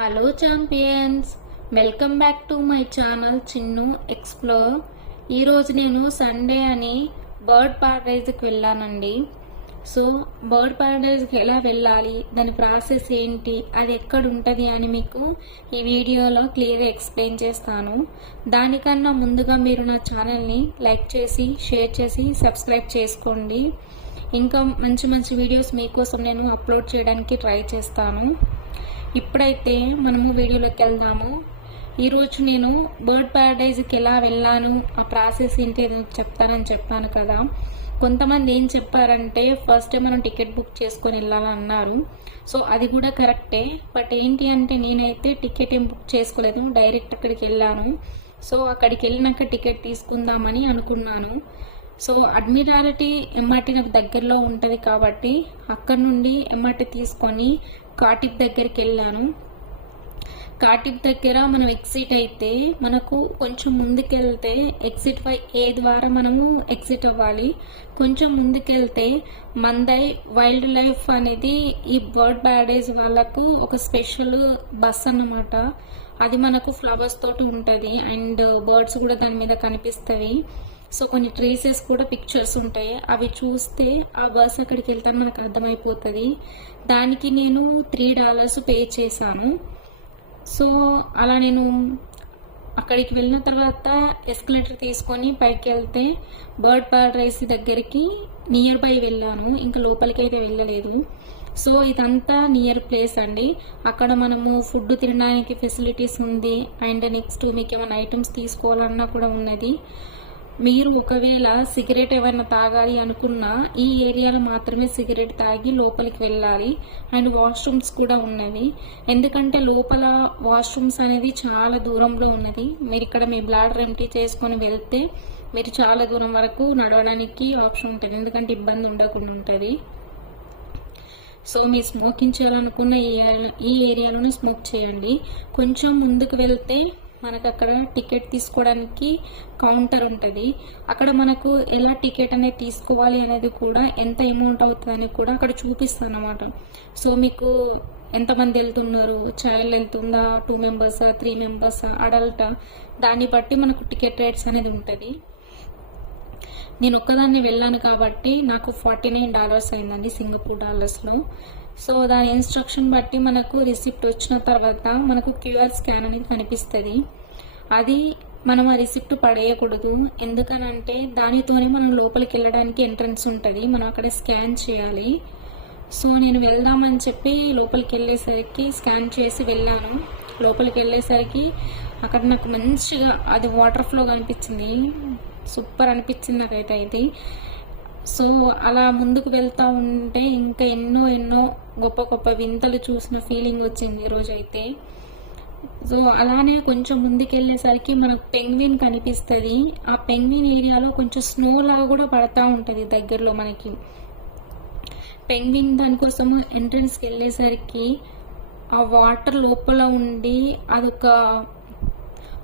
Hello champions welcome back to my channel Chinnu explore ఈరోజు నేను Sunday అని bird ప్యారడైజ్కి వెళ్ళానండి. సో బర్డ్ ప్యారడైజ్కి ఎలా వెళ్ళాలి? దాని ప్రాసెస్ ఏంటి? అది ఎక్కడ ఉంటుంది అని మీకు ఈ వీడియోలో క్లియర్గా ఎక్స్ప్లెయిన్ చేస్తాను. దానికన్నా ముందుగా మీరు నా ఛానల్ని లైక్ చేసి షేర్ చేసి సబ్స్క్రైబ్ చేసుకోండి. ఇంకా మంచి మంచి వీడియోస్ మీకోసం నేను అప్లోడ్ చేయడానికి ట్రై చేస్తాను. ఇప్పుడైతే మనము వీడియోలోకి వెళ్దాము. ఈరోజు నేను బర్డ్ ప్యారడైజ్కి ఎలా వెళ్ళాను ఆ ప్రాసెస్ ఏంటి చెప్తానని చెప్పాను కదా. కొంతమంది ఏం చెప్పారంటే ఫస్ట్ మనం టికెట్ బుక్ చేసుకొని వెళ్ళాలన్నారు సో అది కూడా కరెక్టే. బట్ ఏంటి అంటే నేనైతే టికెట్ ఏం బుక్ చేసుకోలేదు డైరెక్ట్ అక్కడికి వెళ్ళాను. సో అక్కడికి వెళ్ళినాక టికెట్ తీసుకుందామని అనుకున్నాను. సో అడ్మిరాలిటీ ఎంఆర్టీ నాకు దగ్గరలో ఉంటుంది కాబట్టి అక్కడ నుండి ఎంఆర్టీ తీసుకొని కాటిప్ దగ్గరికి వెళ్ళాను. కాటిప్ దగ్గర మనం ఎగ్జిట్ అయితే మనకు కొంచెం ముందుకెళ్తే ఎగ్జిట్ వై ఏ ద్వారా మనము ఎగ్జిట్ అవ్వాలి? కొంచెం ముందుకెళ్తే మందై వైల్డ్ లైఫ్ అనేది ఈ బర్డ్ బ్యాడేజ్ వాళ్ళకు ఒక స్పెషల్ బస్ అన్నమాట. అది మనకు ఫ్లవర్స్ తోటి ఉంటుంది. అండ్ బర్డ్స్ కూడా దాని మీద కనిపిస్తాయి సో కొన్ని ట్రేసెస్ కూడా పిక్చర్స్ ఉంటాయి. అవి చూస్తే ఆ బస్ అక్కడికి వెళ్తే మనకు అర్థమైపోతుంది. దానికి నేను త్రీ డాలర్స్ పే చేశాను. సో అలా నేను అక్కడికి వెళ్ళిన తర్వాత ఎస్కలేటర్ తీసుకొని పైకి వెళ్తే బర్డ్ ప్యారడైస్ దగ్గరికి నియర్ బై వెళ్ళాను. ఇంకా లోపలికి అయితే వెళ్ళలేదు. సో ఇదంతా నియర్ ప్లేస్ అండి. అక్కడ మనము ఫుడ్ తినడానికి ఫెసిలిటీస్ ఉంది. అండ్ నెక్స్ట్ మీకు ఏమైనా ఐటమ్స్ తీసుకోవాలన్నా కూడా ఉన్నది. మీరు ఒకవేళ సిగరెట్ ఏమైనా తాగాలి అనుకున్నా ఈ ఏరియాలో మాత్రమే సిగరెట్ తాగి లోపలికి వెళ్ళాలి. అండ్ వాష్రూమ్స్ కూడా ఉన్నవి. ఎందుకంటే లోపల వాష్రూమ్స్ అనేది చాలా దూరంలో ఉన్నది. మీరు ఇక్కడ మీ బ్లాడర్ ఎంటీ చేసుకొని వెళ్తే మీరు చాలా దూరం వరకు నడవడానికి ఆప్షన్ ఉంటుంది. ఎందుకంటే ఇబ్బంది ఉండకుండా ఉంటుంది. సో మీరు స్మోకింగ్ చేయాలనుకున్న ఈ ఈ ఏరియాలోనే స్మోక్ చేయండి. కొంచెం ముందుకు వెళ్తే మనకు అక్కడ టికెట్ తీసుకోవడానికి కౌంటర్ ఉంటుంది. అక్కడ మనకు ఎలా టికెట్ అనేది తీసుకోవాలి అనేది కూడా ఎంత అమౌంట్ అవుతుంది కూడా అక్కడ చూపిస్తాను అనమాట సో మీకు ఎంతమంది వెళ్తున్నారు? చైల్డ్ వెళ్తుందా టూ మెంబర్సా? త్రీ మెంబర్సా? అడల్టా? దాన్ని బట్టి మనకు టికెట్ రేట్స్ అనేది ఉంటుంది. నేను ఒక్కదాన్ని వెళ్ళాను కాబట్టి నాకు ఫార్టీ నైన్ డాలర్స్ అయిందండి సింగపూర్ డాలర్స్లో. సో దాని ఇన్స్ట్రక్షన్ బట్టి మనకు రిసిప్ట్ వచ్చిన తర్వాత మనకు క్యూఆర్ స్కాన్ అనేది కనిపిస్తుంది. అది మనం ఆ రిసిప్ట్ పడేయకూడదు. ఎందుకనంటే దానితోనే మనం లోపలికి వెళ్ళడానికి ఎంట్రన్స్ ఉంటుంది. మనం అక్కడ స్కాన్ చేయాలి. సో నేను వెళ్దామని చెప్పి లోపలికి వెళ్ళేసరికి స్కాన్ చేసి వెళ్ళాను. లోపలికి వెళ్ళేసరికి అక్కడ నాకు మంచిగా అది వాటర్ ఫ్లో కనిపించింది. సూపర్ అనిపించింది నాకైతే. అయితే సో అలా ముందుకు వెళ్తా ఉంటే ఇంకా ఎన్నో ఎన్నో గొప్ప గొప్ప వింతలు చూసిన ఫీలింగ్ వచ్చింది ఈరోజు అయితే సో అలానే కొంచెం ముందుకెళ్ళేసరికి మనకు పెంగ్విన్ కనిపిస్తుంది. ఆ పెంగ్విన్ ఏరియాలో కొంచెం స్నో లాగా కూడా పడతా ఉంటుంది దగ్గరలో మనకి. పెంగ్విన్ దానికోసం ఎంట్రన్స్కి వెళ్ళేసరికి ఆ వాటర్ లోపల ఉండి అదొక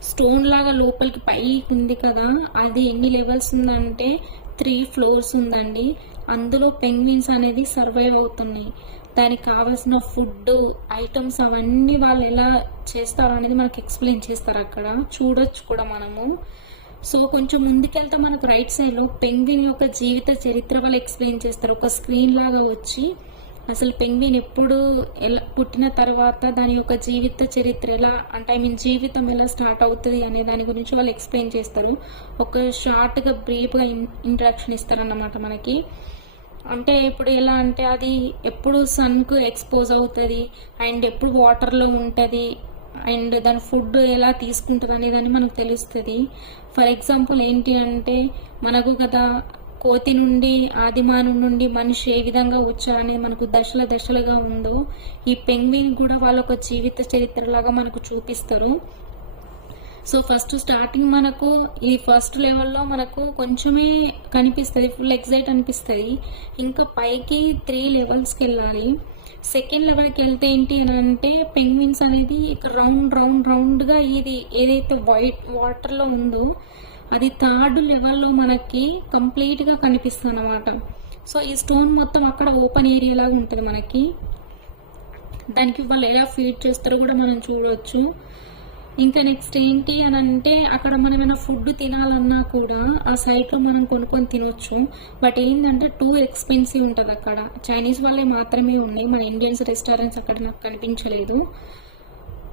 స్టోన్ లాగా లోపలికి పైకి ఉంది కదా అది ఎన్ని లెవెల్స్ ఉందంటే త్రీ ఫ్లోర్స్ ఉందండి. అందులో పెంగ్విన్స్ అనేది సర్వైవ్ అవుతున్నాయి. దానికి కావాల్సిన ఫుడ్ ఐటమ్స్ అవన్నీ వాళ్ళు ఎలా చేస్తారో అనేది మనకు ఎక్స్ప్లెయిన్ చేస్తారు అక్కడ. చూడొచ్చు కూడా మనము. సో కొంచెం ముందుకెళ్తే మనకు రైట్ సైడ్లో పెంగ్విన్ యొక్క జీవిత చరిత్ర వాళ్ళు ఎక్స్ప్లెయిన్ చేస్తారు. ఒక స్క్రీన్ లాగా వచ్చి అసలు పెంగ్విన్ ఎప్పుడు ఎలా పుట్టిన తర్వాత దాని యొక్క జీవిత చరిత్ర ఎలా అంటే ఐ మీన్ జీవితం ఎలా స్టార్ట్ అవుతుంది అనే దాని గురించి వాళ్ళు ఎక్స్ప్లెయిన్ చేస్తారు. ఒక షార్ట్గా బ్రీఫ్గా ఇంట్రడక్షన్ ఇస్తారన్నమాట మనకి. అంటే ఇప్పుడు ఎలా అంటే అది ఎప్పుడు సన్కు ఎక్స్పోజ్ అవుతుంది అండ్ ఎప్పుడు వాటర్లో ఉంటుంది అండ్ దాని ఫుడ్ ఎలా తీసుకుంటుంది అనేదాన్ని మనకు తెలుస్తుంది. ఫర్ ఎగ్జాంపుల్ ఏంటి అంటే మనకు కదా కోతి నుండి ఆదిమానం నుండి మనిషి ఏ విధంగా వచ్చా అనేది మనకు దశల దశలుగా ఉందో ఈ పెంగ్విన్ కూడా వాళ్ళ ఒక జీవిత చరిత్రలాగా మనకు చూపిస్తారు. సో ఫస్ట్ స్టార్టింగ్ మనకు ఈ ఫస్ట్ లెవెల్లో మనకు కొంచెమే కనిపిస్తుంది ఫుల్ ఎగ్జైట్ అనిపిస్తుంది. ఇంకా పైకి త్రీ లెవెల్స్కి వెళ్ళాలి. సెకండ్ లెవెల్కి వెళ్తే ఏంటి అని అంటే పెంగ్విన్స్ అనేది రౌండ్ రౌండ్ రౌండ్గా ఇది ఏదైతే వైట్ వాటర్లో ఉందో అది థర్డ్ లెవెల్లో మనకి కంప్లీట్గా కనిపిస్తుంది అనమాట సో ఈ స్టోన్ మొత్తం అక్కడ ఓపెన్ ఏరియా లాగా ఉంటుంది మనకి. దానికి వాళ్ళు ఎలా ఫీడ్ చేస్తారో కూడా మనం చూడవచ్చు ఇంకా నెక్స్ట్ ఏంటి అని అంటే అక్కడ మనం ఏమైనా ఫుడ్ తినాలన్నా కూడా ఆ సైట్లో మనం కొనుక్కొని తినొచ్చు. బట్ ఏంటంటే టూ ఎక్స్పెన్సివ్ ఉంటుంది అక్కడ చైనీస్ వాళ్ళే మాత్రమే ఉన్నాయి. మన ఇండియన్స్ రెస్టారెంట్స్ అక్కడ నాకు కనిపించలేదు.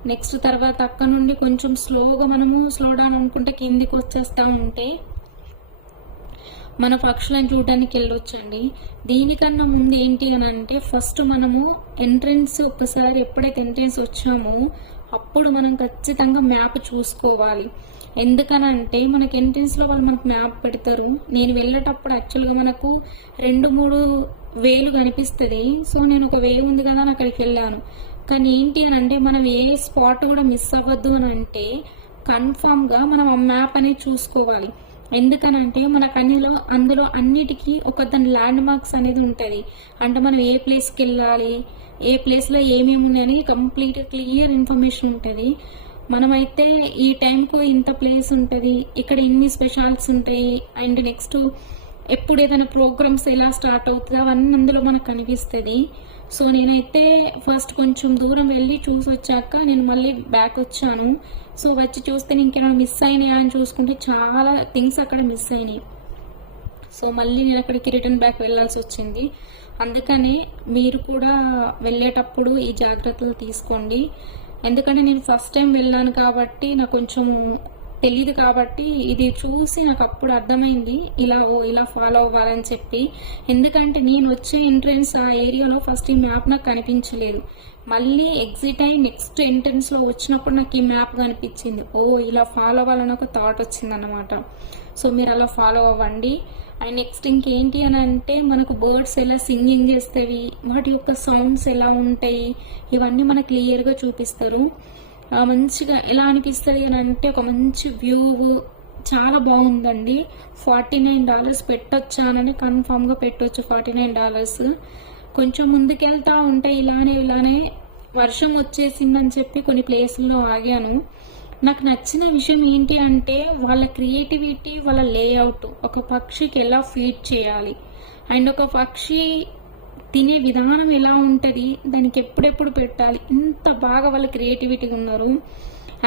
నెక్స్ట్ తర్వాత అక్కడ నుండి కొంచెం స్లోగా మనము స్లో డౌన్ అనుకుంటే కిందికి వచ్చేస్తూ ఉంటే మన పక్షులను చూడడానికి వెళ్ళొచ్చండి. దీనికన్నా ముందు ఏంటి అని అంటే ఫస్ట్ మనము ఎంట్రన్స్ ఒకసారి ఎప్పుడైతే ఎంట్రన్స్ వచ్చామో అప్పుడు మనం ఖచ్చితంగా మ్యాప్ చూసుకోవాలి. ఎందుకనంటే మనకి ఎంట్రన్స్లో వాళ్ళు మనకు మ్యాప్ పెడతారు. నేను వెళ్ళేటప్పుడు యాక్చువల్గా మనకు రెండు మూడు వేలు కనిపిస్తుంది. సో నేను ఒక వే ఉంది కదా అని అక్కడికి వెళ్ళాను. కానీ ఏంటి అని అంటే మనం ఏ స్పాట్ కూడా మిస్ అవ్వద్దు అని అంటే కన్ఫామ్గా మనం ఆ మ్యాప్ అనేది చూసుకోవాలి. ఎందుకనంటే మనకు అన్నిలో అందులో అన్నిటికీ ఒక దాని ల్యాండ్ మార్క్స్ అనేది ఉంటుంది. అంటే మనం ఏ ప్లేస్కి వెళ్ళాలి ఏ ప్లేస్లో ఏమేమి ఉన్నాయని కంప్లీట్ క్లియర్ ఇన్ఫర్మేషన్ ఉంటుంది. మనమైతే ఈ టైంకు ఇంత ప్లేస్ ఉంటుంది ఇక్కడ ఇన్ని స్పెషాల్స్ ఉంటాయి అండ్ నెక్స్ట్ ఎప్పుడు ఏదైనా ప్రోగ్రామ్స్ ఎలా స్టార్ట్ అవుతుందో అవన్నీ అందులో మనకు కనిపిస్తుంది. సో నేనైతే ఫస్ట్ కొంచెం దూరం వెళ్ళి చూసి వచ్చాక నేను మళ్ళీ బ్యాక్ వచ్చాను. సో వచ్చి చూస్తే నేను ఇంకేమైనా మిస్ అయినాయా అని చూసుకుంటే చాలా థింగ్స్ అక్కడ మిస్ అయినాయి. సో మళ్ళీ నేను అక్కడికి రిటర్న్ బ్యాక్ వెళ్ళాల్సి వచ్చింది. అందుకని మీరు కూడా వెళ్ళేటప్పుడు ఈ జాగ్రత్తలు తీసుకోండి. ఎందుకంటే నేను ఫస్ట్ టైం వెళ్ళాను కాబట్టి నాకు కొంచెం తెలియదు కాబట్టి ఇది చూసి నాకు అప్పుడు అర్థమైంది ఇలా ఓ ఇలా ఫాలో అవ్వాలని చెప్పి. ఎందుకంటే నేను వచ్చే ఎంట్రన్స్ ఆ ఏరియాలో ఫస్ట్ ఈ మ్యాప్ నాకు కనిపించలేదు. మళ్ళీ ఎగ్జిట్ అయ్యి నెక్స్ట్ ఎంట్రన్స్లో వచ్చినప్పుడు నాకు ఈ మ్యాప్ కనిపించింది. ఓ ఇలా ఫాలో అవ్వాలని ఒక థాట్ వచ్చిందనమాట సో మీరు అలా ఫాలో అవ్వండి. అండ్ నెక్స్ట్ ఇంకేంటి అని అంటే మనకు బర్డ్స్ ఎలా సింగింగ్ చేస్తవి వాటి యొక్క సౌండ్స్ ఎలా ఉంటాయి ఇవన్నీ మనకు క్లియర్గా చూపిస్తారు. మంచిగా ఎలా అనిపిస్తుంది అని అంటే ఒక మంచి వ్యూ చాలా బాగుందండి. ఫార్టీ నైన్ డాలర్స్ పెట్టొచ్చానని కన్ఫామ్గా పెట్టొచ్చు ఫార్టీ నైన్ డాలర్స్ కొంచెం ముందుకెళ్తా ఉంటే ఇలానే ఇలానే వర్షం వచ్చేసిందని చెప్పి కొన్ని ప్లేసుల్లో ఆగాను. నాకు నచ్చిన విషయం ఏంటి అంటే వాళ్ళ క్రియేటివిటీ వాళ్ళ లేఅవుట్ ఒక పక్షికి ఎలా ఫీడ్ చేయాలి? అండ్ ఒక పక్షి తినే విధానం ఎలా ఉంటుంది దానికి ఎప్పుడెప్పుడు పెట్టాలి ఇంత బాగా వాళ్ళు క్రియేటివిటీగా ఉన్నారు.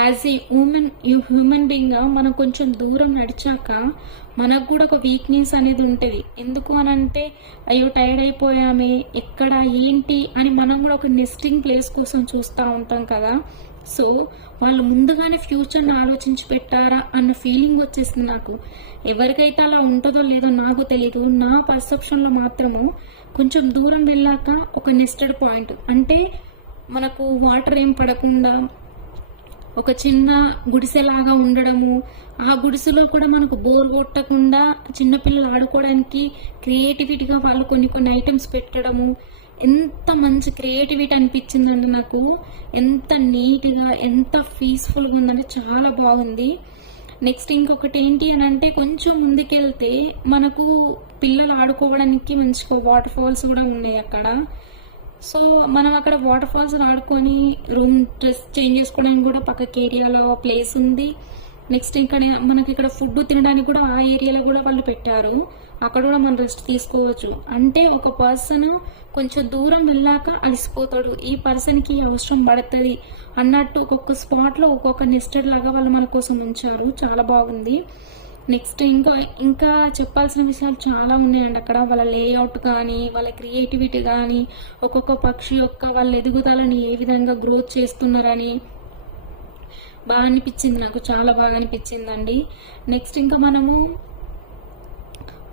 యాజ్ ఏ హ్యూమన్ హ్యూమన్ బీయింగ్గా మనం కొంచెం దూరం నడిచాక మనకు కూడా ఒక వీక్నెస్ అనేది ఉంటుంది. ఎందుకు అని అంటే అయ్యో టైర్డ్ అయిపోయామే ఎక్కడ ఏంటి అని మనం కూడా ఒక నెస్టింగ్ ప్లేస్ కోసం చూస్తూ ఉంటాం కదా. సో వాళ్ళు ముందుగానే ఫ్యూచర్ని ఆలోచించి పెట్టారా అన్న ఫీలింగ్ వచ్చేసింది నాకు. ఎవరికైతే అలా ఉంటుందో లేదో నాకు తెలియదు నా పర్సెప్షన్లో మాత్రము కొంచెం దూరం వెళ్ళాక ఒక నెస్టెడ్ పాయింట్. అంటే మనకు వాటర్ ఏం పడకుండా ఒక చిన్న గుడిసెలాగా ఉండడము ఆ గుడిసెలో కూడా మనకు బోర్ కొట్టకుండా చిన్నపిల్లలు ఆడుకోవడానికి క్రియేటివిటీగా వాళ్ళు కొన్ని కొన్ని ఐటమ్స్ పెట్టడము ఎంత మంచి క్రియేటివిటీ అనిపించిందండి నాకు ఎంత నీట్గా ఎంత పీస్ఫుల్గా ఉందంటే చాలా బాగుంది. నెక్స్ట్ ఇంకొకటి ఏంటి అని అంటే కొంచెం ముందుకెళ్తే మనకు పిల్లలు ఆడుకోవడానికి మంచిగా వాటర్ ఫాల్స్ కూడా ఉన్నాయి అక్కడ. సో మనం అక్కడ వాటర్ ఫాల్స్ ఆడుకొని రూమ్ డ్రెస్ చేంజ్ చేసుకోవడానికి కూడా పక్కకి ఏరియాలో ప్లేస్ ఉంది. నెక్స్ట్ ఇక్కడ మనకి ఇక్కడ ఫుడ్ తినడానికి కూడా ఆ ఏరియాలో కూడా వాళ్ళు పెట్టారు. అక్కడ కూడా మనం రెస్ట్ తీసుకోవచ్చు. అంటే ఒక పర్సన్ కొంచెం దూరం వెళ్ళాక అలసిపోతాడు. ఈ పర్సన్కి అవసరం పడుతుంది అన్నట్టు ఒక్కొక్క స్పాట్లో ఒక్కొక్క నెస్టెడ్ లాగా వాళ్ళు మన కోసం ఉంచారు. చాలా బాగుంది. నెక్స్ట్ ఇంకా ఇంకా చెప్పాల్సిన విషయాలు చాలా ఉన్నాయండి అక్కడ. వాళ్ళ లేఅవుట్ కానీ వాళ్ళ క్రియేటివిటీ కానీ ఒక్కొక్క పక్షి యొక్క వాళ్ళ ఎదుగుదలని ఏ విధంగా గ్రోత్ చేస్తున్నారని బాగా అనిపించింది నాకు చాలా బాగా అనిపించిందండి నెక్స్ట్ ఇంకా మనము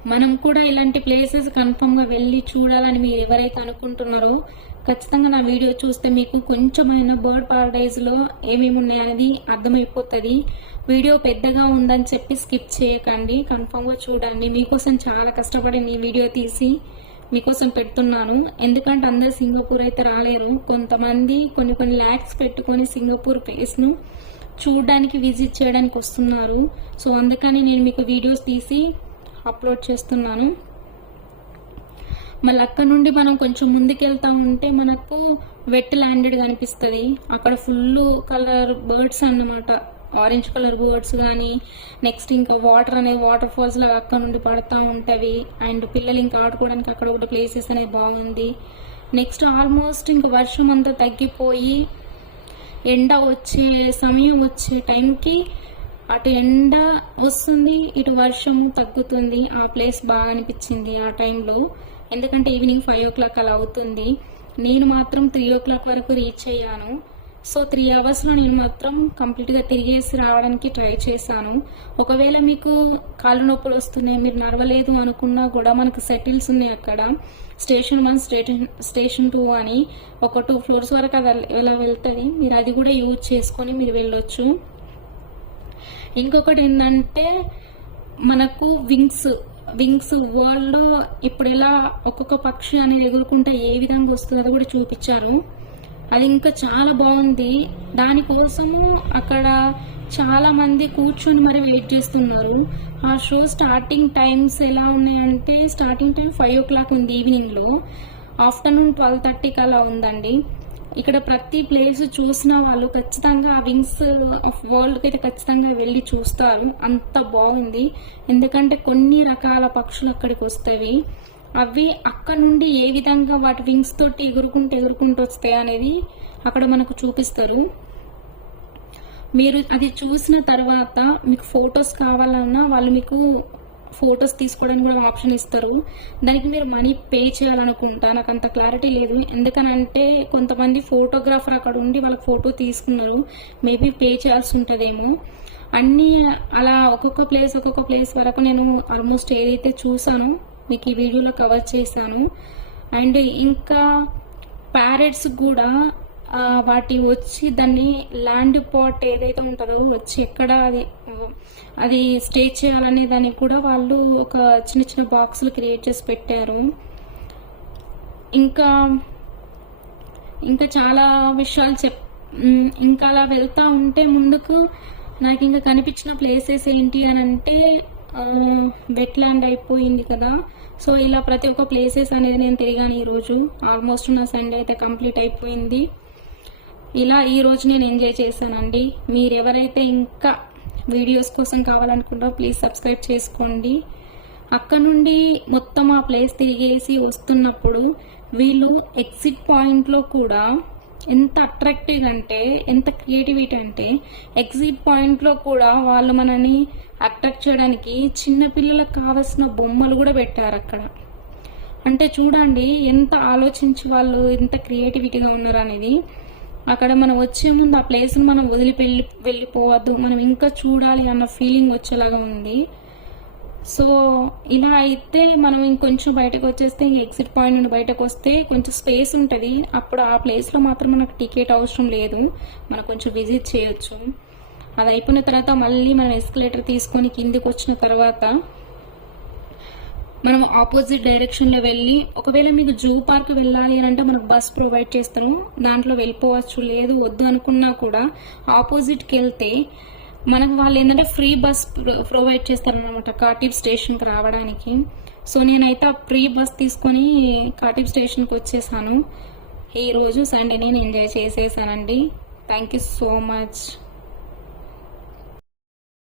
మనం కూడా ఇలాంటి ప్లేసెస్ కన్ఫర్మ్గా వెళ్ళి చూడాలని మీరు ఎవరైతే అనుకుంటున్నారో ఖచ్చితంగా నా వీడియో చూస్తే మీకు కొంచెమైనా బర్డ్ పారడైజ్లో ఏమేమి ఉన్నాయనేది అర్థమైపోతుంది. వీడియో పెద్దగా ఉందని చెప్పి స్కిప్ చేయకండి. కన్ఫర్మ్గా చూడండి. మీకోసం చాలా కష్టపడి ఈ వీడియో తీసి మీకోసం పెడుతున్నాను. ఎందుకంటే అందరు సింగపూర్ అయితే రాలేరు. కొంతమంది కొన్ని కొన్ని ల్యాక్స్ పెట్టుకొని సింగపూర్ ప్లేస్ను చూడడానికి విజిట్ చేయడానికి వస్తున్నారు. సో అందుకని నేను మీకు వీడియోస్ తీసి అప్లోడ్ చేస్తున్నాను. మళ్ళీ అక్కడ నుండి మనం కొంచెం ముందుకెళ్తా ఉంటే మనకు వెట్ ల్యాండెడ్ కనిపిస్తుంది. అక్కడ ఫుల్ కలర్ బర్డ్స్ అన్నమాట. ఆరెంజ్ కలర్ బర్డ్స్ కానీ నెక్స్ట్ ఇంకా వాటర్ అనే వాటర్ ఫాల్స్ లాగా అక్కడ నుండి పడుతూ ఉంటాయి అండ్ పిల్లలు ఇంకా ఆడుకోవడానికి అక్కడ ఒకటి ప్లేసెస్ అనేది బాగుంది. నెక్స్ట్ ఆల్మోస్ట్ ఇంకా వర్షం అంతా తగ్గిపోయి ఎండ వచ్చే సమయం వచ్చే టైంకి అటు ఎండ వస్తుంది ఇటు వర్షం తగ్గుతుంది. ఆ ప్లేస్ బాగా అనిపించింది ఆ టైంలో. ఎందుకంటే ఈవినింగ్ ఫైవ్ ఓ క్లాక్ అలా అవుతుంది. నేను మాత్రం త్రీ ఓ క్లాక్ వరకు రీచ్ అయ్యాను. సో త్రీ అవర్స్లో నేను మాత్రం కంప్లీట్గా తిరిగేసి రావడానికి ట్రై చేశాను. ఒకవేళ మీకు కాళ్ళు నొప్పులు వస్తున్నాయి మీరు నడవలేదు అనుకున్నా కూడా మనకు సెటిల్స్ ఉన్నాయి అక్కడ. Station one station station two అని ఒక టూ ఫ్లోర్స్ వరకు అది అలా వెళ్తుంది. మీరు అది కూడా యూజ్ చేసుకొని మీరు వెళ్ళొచ్చు. ఇంకొకటి ఏంటంటే మనకు వింగ్స్ వింగ్స్ వరల్డ్లో ఇప్పుడు ఎలా ఒక్కొక్క పక్షి అనేది ఎగురుకుంటే ఏ విధంగా వస్తుందో అది కూడా చూపించారు అది ఇంకా చాలా బాగుంది. దానికోసం అక్కడ చాలా మంది కూర్చొని మరి వెయిట్ చేస్తున్నారు. ఆ షో స్టార్టింగ్ టైమ్స్ ఎలా ఉన్నాయంటే starting time five o'clock ఉంది ఈవినింగ్లో. ఆఫ్టర్నూన్ ట్వెల్వ్ థర్టీకి అలా ఉందండి. ఇక్కడ ప్రతి ప్లేస్ చూసిన వాళ్ళు ఖచ్చితంగా ఆ వింగ్స్ ఆఫ్ వరల్డ్కి అయితే ఖచ్చితంగా వెళ్ళి చూస్తారు. అంత బాగుంది. ఎందుకంటే కొన్ని రకాల పక్షులు అక్కడికి వస్తాయి అవి అక్కడ నుండి ఏ విధంగా వాటి వింగ్స్ తోటి ఎగురుకుంటూ ఎగురుకుంటూ వస్తాయి అనేది అక్కడ మనకు చూపిస్తారు. మీరు అది చూసిన తర్వాత మీకు ఫొటోస్ కావాలన్నా వాళ్ళు మీకు ఫొటోస్ తీసుకోవడానికి కూడా ఆప్షన్ ఇస్తారు. దానికి మీరు మనీ పే చేయాలనుకుంటా. నాకు అంత క్లారిటీ లేదు. ఎందుకనంటే కొంతమంది ఫోటోగ్రాఫర్ అక్కడ ఉండి వాళ్ళకి ఫోటో తీసుకున్నారు. మేబీ పే చేయాల్సి ఉంటుందేమో. అన్నీ అలా ఒక్కొక్క ప్లేస్ ఒక్కొక్క ప్లేస్ వరకు నేను ఆల్మోస్ట్ ఏదైతే చూసానో మీకు ఈ వీడియోలో కవర్ చేశాను. అండ్ ఇంకా ప్యారెట్స్ కూడా వాటి వచ్చి దాన్ని ల్యాండ్ పాట్ ఏదైతే ఉంటుందో వచ్చి ఎక్కడ అది అది స్టే చేయాలనే దానికి కూడా వాళ్ళు ఒక చిన్న చిన్న బాక్సులు క్రియేట్ చేసి పెట్టారు. ఇంకా ఇంకా చాలా విషయాలు చెప్ ఇంకా అలా వెళ్తూ ఉంటే ముందుకు నాకు ఇంకా కనిపించిన ప్లేసెస్ ఏంటి అని అంటే వెట్ ల్యాండ్ అయిపోయింది కదా. సో ఇలా ప్రతి ఒక్క ప్లేసెస్ అనేది నేను తిరిగాను ఈరోజు ఆల్మోస్ట్ నా సండే అయితే కంప్లీట్ అయిపోయింది. ఇలా ఈ రోజు నేను ఎంజాయ్ చేశానండి. మీరు ఎవరైతే ఇంకా వీడియోస్ కోసం కావాలనుకుంటారో ప్లీజ్ సబ్స్క్రైబ్ చేసుకోండి. అక్కడ నుండి మొత్తం ఆ ప్లేస్ తిరిగేసి వస్తున్నప్పుడు వీళ్ళు ఎగ్జిట్ పాయింట్లో కూడా ఎంత అట్రాక్టివ్ అంటే ఎంత క్రియేటివిటీ అంటే ఎగ్జిట్ పాయింట్లో కూడా వాళ్ళు మనని అట్రాక్ట్ చేయడానికి చిన్నపిల్లలకు కావలసిన కావాల్సిన బొమ్మలు కూడా పెట్టారు అక్కడ. అంటే చూడండి ఎంత ఆలోచించి వాళ్ళు ఎంత క్రియేటివిటీగా ఉన్నారు అనేది. అక్కడ మనం వచ్చే ముందు ఆ ప్లేస్ని మనం వదిలి వెళ్ళి వెళ్ళిపోవద్దు. మనం ఇంకా చూడాలి అన్న ఫీలింగ్ వచ్చేలాగా ఉంది. సో ఇలా అయితే మనం ఇంకొంచెం బయటకు వచ్చేస్తే ఎగ్జిట్ పాయింట్ నుండి బయటకు వస్తే కొంచెం స్పేస్ ఉంటుంది. అప్పుడు ఆ ప్లేస్లో మాత్రం మనకు టికెట్ అవసరం లేదు. మనం కొంచెం విజిట్ చేయొచ్చు. అది అయిపోయిన తర్వాత మళ్ళీ మనం ఎస్కలేటర్ తీసుకొని కిందికి వచ్చిన తర్వాత మనం ఆపోజిట్ డైరెక్షన్లో వెళ్ళి ఒకవేళ మీకు జూ పార్క్ వెళ్ళాలి అని అంటే మనకు బస్ ప్రొవైడ్ చేస్తాము. దాంట్లో వెళ్ళిపోవచ్చు లేదు వద్దు అనుకున్నా కూడా ఆపోజిట్కి వెళ్తే మనకు వాళ్ళు ఏంటంటే ఫ్రీ బస్ ప్రొవైడ్ చేస్తారనమాట కాటిప్ స్టేషన్కి రావడానికి. సో నేనైతే ఆ ఫ్రీ బస్ తీసుకొని కాటిప్ స్టేషన్కి వచ్చేసాను. ఈరోజు సండే నేను ఎంజాయ్ చేసేసానండి. Thank you so much